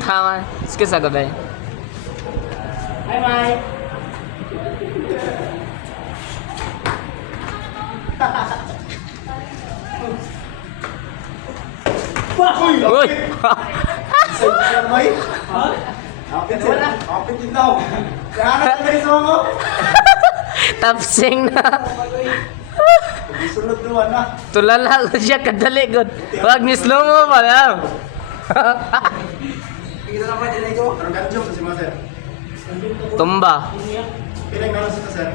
Tama. Excuse ako ba? Hi, Mike. Uy! May? Kapit sila. Kapit din daw. Kahanap ka rin sa mga. Tapsing na. Isunod naman na. Tulala ko siya kadali gud. Wag ni slow mo pa lang. Kita naman din ito. Pero ganjok sa si Maser. Tumba. Pinay meron sa sir.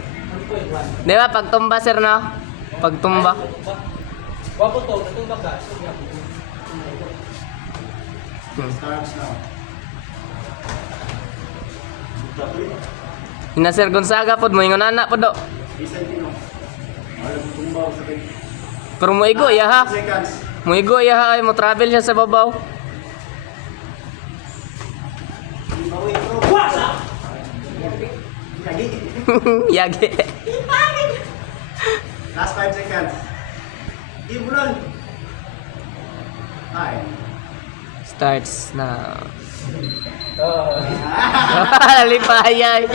Di ba pag tumba sir na? Pag tumba. Wapo to, natumbak ka. Starts now. Hina Sir Gonzaga pod mo ingon anak pod do. Isa tino. Wala mo tumbaw sa kay. Pero mo igo ya ha. Seconds. Mo igo ya ha ay mo travel siya sa babaw. Bawi bro. Wasa! Lagi. Yagi. Last 5 seconds. Di bulan. Hi. Starts now. Oh. Lipayay.